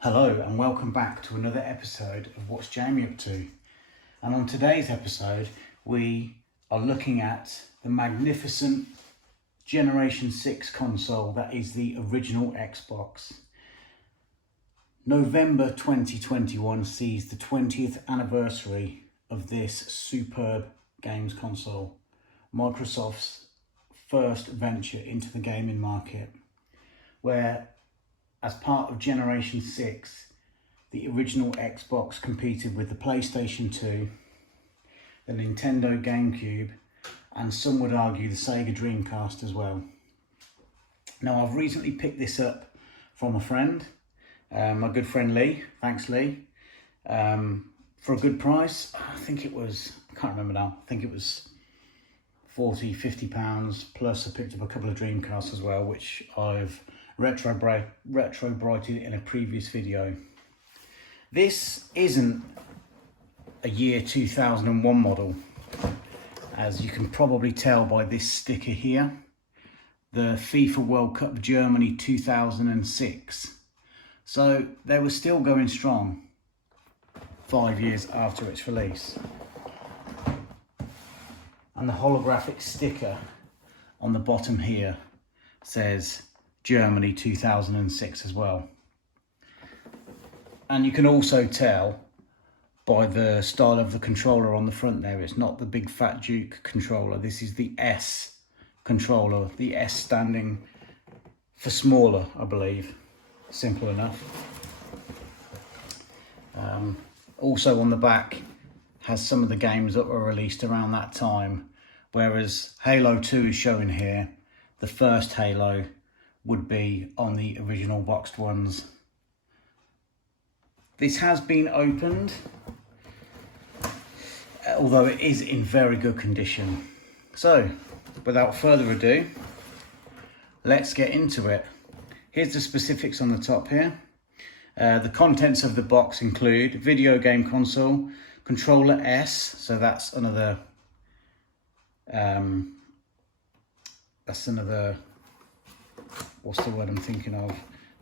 Hello and welcome back to another episode of What's Jamie Up To? And on today's episode we are looking at the magnificent Generation 6 console that is the original Xbox. November 2021 sees the 20th anniversary of this superb games console, Microsoft's first venture into the gaming market, where as part of Generation 6, the original Xbox competed with the PlayStation 2, the Nintendo GameCube, and some would argue the Sega Dreamcast as well. Now, I've recently picked this up from a friend, my good friend Lee, thanks Lee, for a good price. I think it was, I can't remember now, I think it was £40–50, plus I picked up a couple of Dreamcasts as well, which I've retro-brighted in a previous video. This isn't a year 2001 model, as you can probably tell by this sticker here, the FIFA World Cup Germany 2006. So they were still going strong 5 years after its release. And the holographic sticker on the bottom here says Germany 2006 as well. And you can also tell by the style of the controller on the front there, it's not the big fat Duke controller. This is the S controller, the S standing for smaller, I believe. Simple enough. Also on the back has some of the games that were released around that time, whereas Halo 2 is showing here. The first Halo would be on the original boxed ones. This has been opened, although it is in very good condition. So, without further ado, let's get into it. Here's the specifics on the top here. The contents of the box include video game console, controller S, so that's another what's the word I'm thinking of?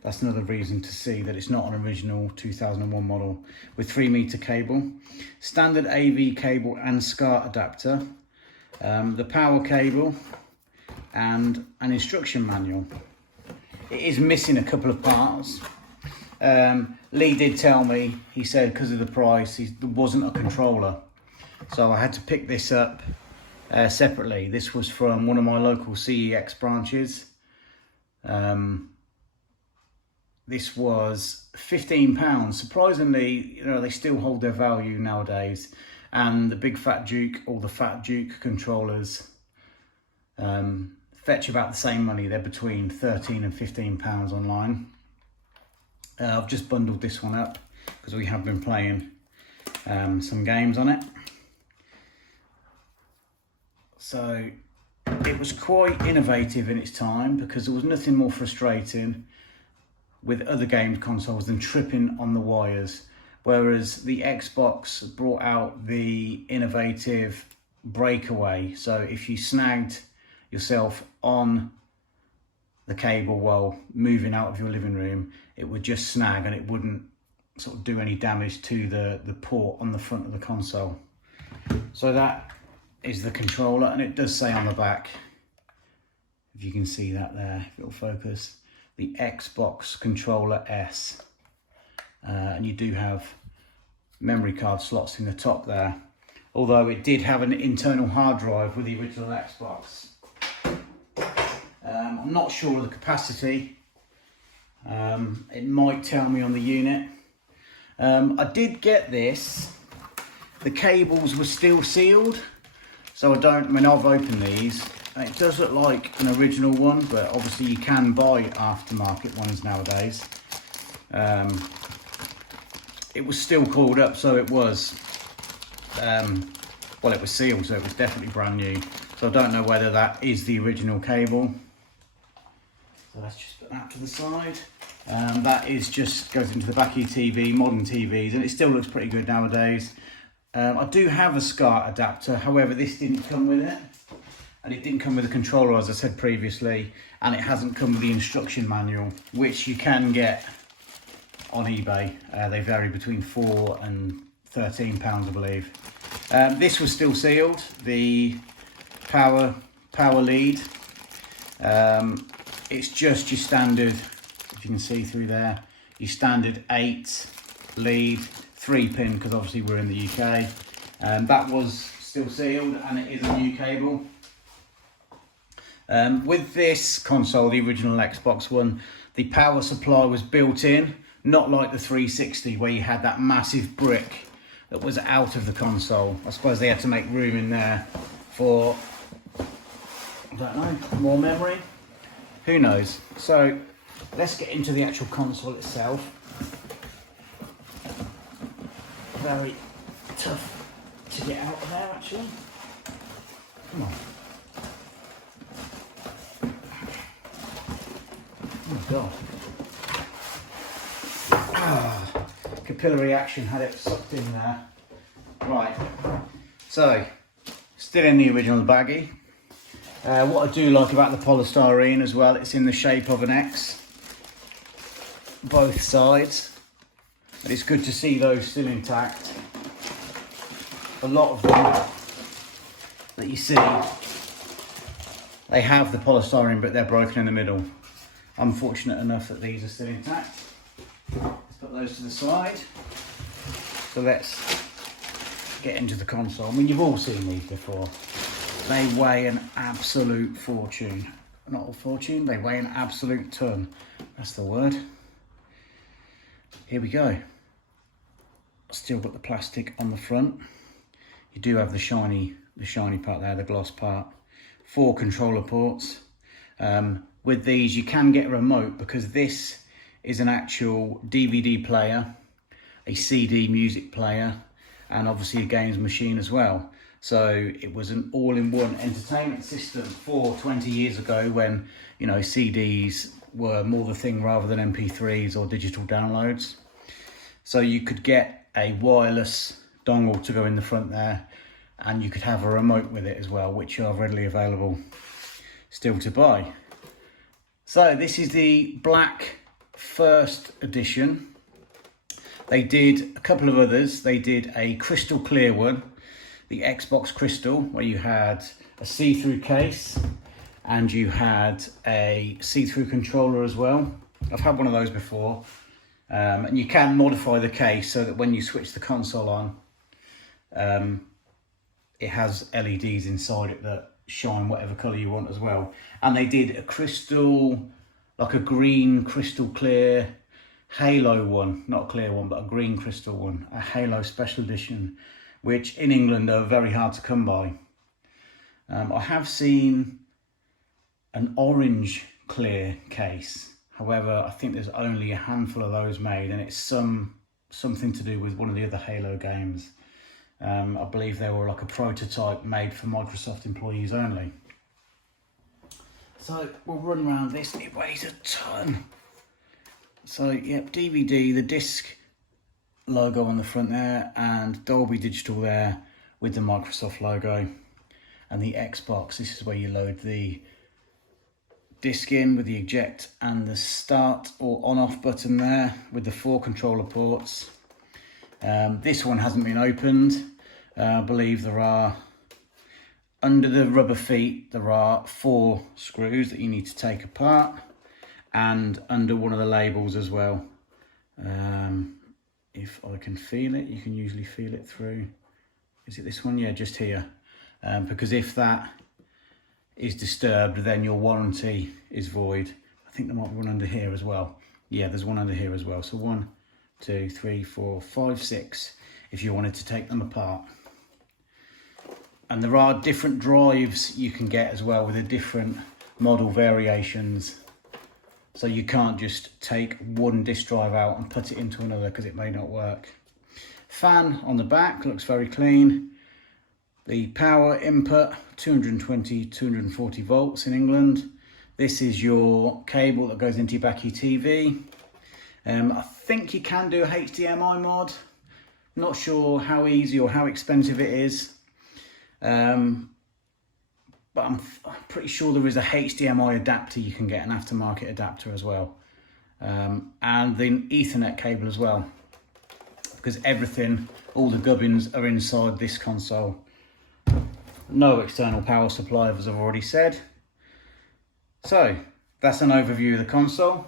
That's another reason to see that it's not an original 2001 model, with 3-meter cable, standard AV cable and SCART adapter, the power cable, and an instruction manual. It is missing a couple of parts. Lee did tell me, he said because of the price, there wasn't a controller. So I had to pick this up separately. This was from one of my local CEX branches. This was £15. Surprisingly, they still hold their value nowadays. And the big fat Duke or the fat Duke controllers fetch about the same money. They're between £13 and £15 online. I've just bundled this one up because we have been playing some games on it. So it was quite innovative in its time, because there was nothing more frustrating with other games consoles than tripping on the wires, whereas the Xbox brought out the innovative breakaway. So if you snagged yourself on the cable while moving out of your living room, it would just snag and it wouldn't sort of do any damage to the port on the front of the console. So that is the controller, and it does say on the back, if you can see that there, if it'll focus, the Xbox controller S. And you do have memory card slots in the top there, although it did have an internal hard drive with the original Xbox. I'm not sure of the capacity. It might tell me on the unit. I did get this. The cables were still sealed, so I've opened these, and it does look like an original one, but obviously you can buy aftermarket ones nowadays. It was still coiled up, so it was, well, it was sealed, so it was definitely brand new. So I don't know whether that is the original cable. So let's just put that to the side. That is just goes into the back of your TV, modern TVs, and it still looks pretty good nowadays. I do have a SCART adapter, however this didn't come with it, and it didn't come with a controller as I said previously, and it hasn't come with the instruction manual, which you can get on eBay. They vary between £4 and £13, I believe. This was still sealed, the power lead. It's just your standard, if you can see through there, your standard 8 lead, 3-pin, because obviously we're in the UK. That was still sealed, and it is a new cable. With this console, the original Xbox One, the power supply was built in, not like the 360 where you had that massive brick that was out of the console. I suppose they had to make room in there for, I don't know, more memory? Who knows? So let's get into the actual console itself. Very tough to get out of there, actually. Come on. Oh my god. Capillary action had it sucked in there. Right. So, still in the original baggie. What I do like about the polystyrene as well, it's in the shape of an X. Both sides. And it's good to see those still intact. A lot of them that you see, they have the polystyrene but they're broken in the middle. I'm fortunate enough that these are still intact. Let's put those to the side. So let's get into the console. I mean, you've all seen these before. They weigh an absolute fortune. Not a fortune, they weigh an absolute ton. That's the word. Here we go. Still got the plastic on the front. You do have the shiny part there, the gloss part. 4 controller ports. With these, you can get a remote because this is an actual DVD player, a CD music player, and obviously a games machine as well. So it was an all-in-one entertainment system for 20 years ago when, you know, CDs were more the thing rather than MP3s or digital downloads. So you could get a wireless dongle to go in the front there, and you could have a remote with it as well, which are readily available still to buy. So this is the black first edition. They did a couple of others. They did a crystal clear one, the Xbox Crystal, where you had a see-through case and you had a see-through controller as well. I've had one of those before. And you can modify the case so that when you switch the console on, it has LEDs inside it that shine whatever colour you want as well. And they did a crystal, like a green crystal clear Halo one, not a clear one, but a green crystal one, a Halo special edition, which in England are very hard to come by. I have seen an orange clear case. However, I think there's only a handful of those made, and it's something to do with one of the other Halo games. I believe they were like a prototype made for Microsoft employees only. So we'll run around this. It weighs a ton. So yep, DVD, the disc logo on the front there, and Dolby Digital there with the Microsoft logo, and the Xbox. This is where you load the disc in with the eject and the start or on off button there with the 4 controller ports. This one hasn't been opened. I believe there are, under the rubber feet, there are 4 screws that you need to take apart, and under one of the labels as well. If I can feel it, you can usually feel it through. Is it this one? Yeah, just here. Because if that is disturbed, then your warranty is void. I think there might be one under here as well. Yeah, there's one under here as well. So 1, 2, 3, 4, 5, 6, if you wanted to take them apart. And there are different drives you can get as well with the different model variations. So you can't just take one disk drive out and put it into another because it may not work. Fan on the back looks very clean. The power input, 220, 240 volts in England. This is your cable that goes into your back of your TV. I think you can do a HDMI mod. Not sure how easy or how expensive it is. But I'm pretty sure there is a HDMI adapter you can get, an aftermarket adapter as well. and the Ethernet cable as well, because everything, all the gubbins are inside this console. No external power supply, as I've already said. So that's an overview of the console.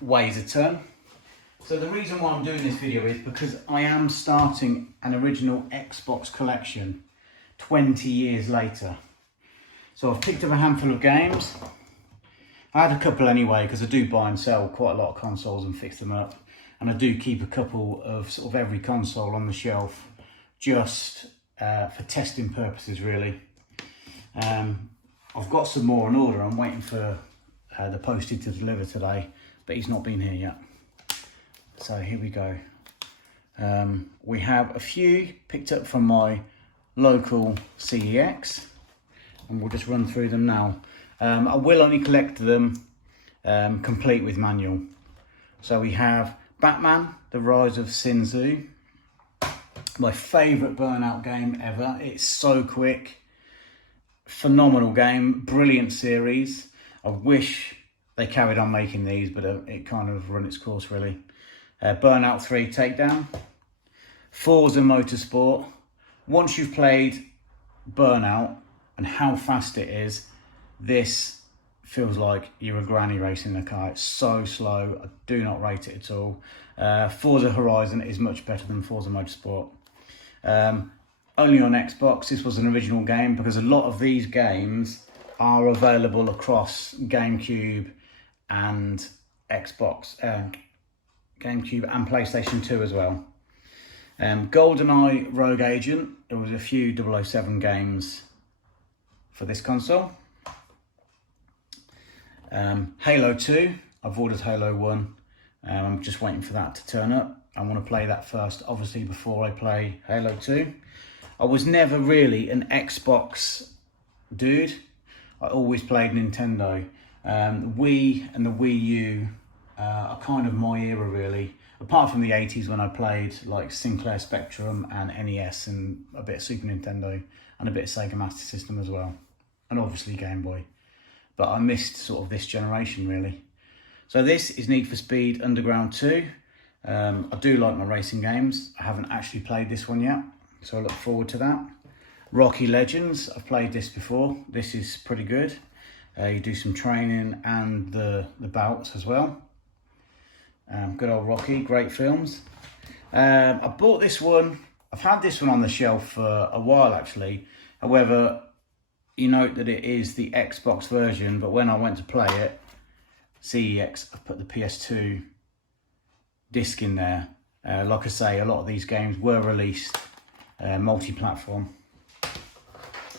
Weighs a ton. So the reason why I'm doing this video is because I am starting an original Xbox collection 20 years later. So I've picked up a handful of games. I had a couple anyway, because I do buy and sell quite a lot of consoles and fix them up. And I do keep a couple of sort of every console on the shelf, just for testing purposes really. I've got some more on order. I'm waiting for the postie to deliver today, but he's not been here yet. So here we go. We have a few picked up from my local CEX, and we'll just run through them now. I will only collect them complete with manual. So we have Batman, The Rise of Sin Tzu. My favourite Burnout game ever. It's so quick. Phenomenal game, brilliant series. I wish they carried on making these, but it kind of run its course really. Burnout 3 Takedown. Forza Motorsport. Once you've played Burnout and how fast it is, this feels like you're a granny racing a car. It's so slow. I do not rate it at all. Forza Horizon is much better than Forza Motorsport. Only on Xbox. This was an original game, because a lot of these games are available across GameCube and Xbox, GameCube and PlayStation 2 as well. GoldenEye Rogue Agent. There was a few 007 games for this console. Halo 2. I've ordered Halo 1. I'm just waiting for that to turn up. I want to play that first, obviously, before I play Halo 2. I was never really an Xbox dude. I always played Nintendo. Wii and the Wii U are kind of my era really. Apart from the 80s when I played like Sinclair Spectrum and NES and a bit of Super Nintendo and a bit of Sega Master System as well. And obviously Game Boy. But I missed sort of this generation really. So this is Need for Speed Underground 2. I do like my racing games. I haven't actually played this one yet, so I look forward to that. Rocky Legends, I've played this before. This is pretty good. You do some training and the bouts as well. Good old Rocky, great films. I bought this one. I've had this one on the shelf for a while actually. However, you note that it is the Xbox version, but when I went to play it, CEX, I've put the PS2 disc in there. Like I say, a lot of these games were released multi-platform.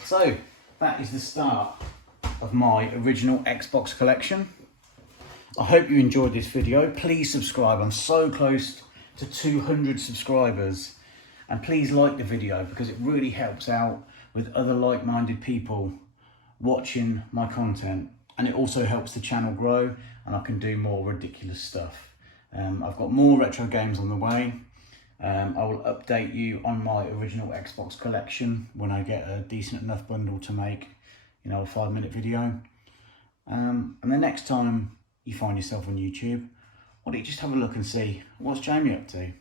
So that is the start of my original Xbox collection. I hope you enjoyed this video. Please subscribe. I'm so close to 200 subscribers, and please like the video because it really helps out with other like-minded people watching my content, and it also helps the channel grow and I can do more ridiculous stuff. I've got more retro games on the way. I will update you on my original Xbox collection when I get a decent enough bundle to make, you know, a 5-minute video. And the next time you find yourself on YouTube, why don't you just have a look and see what's Jamie up to?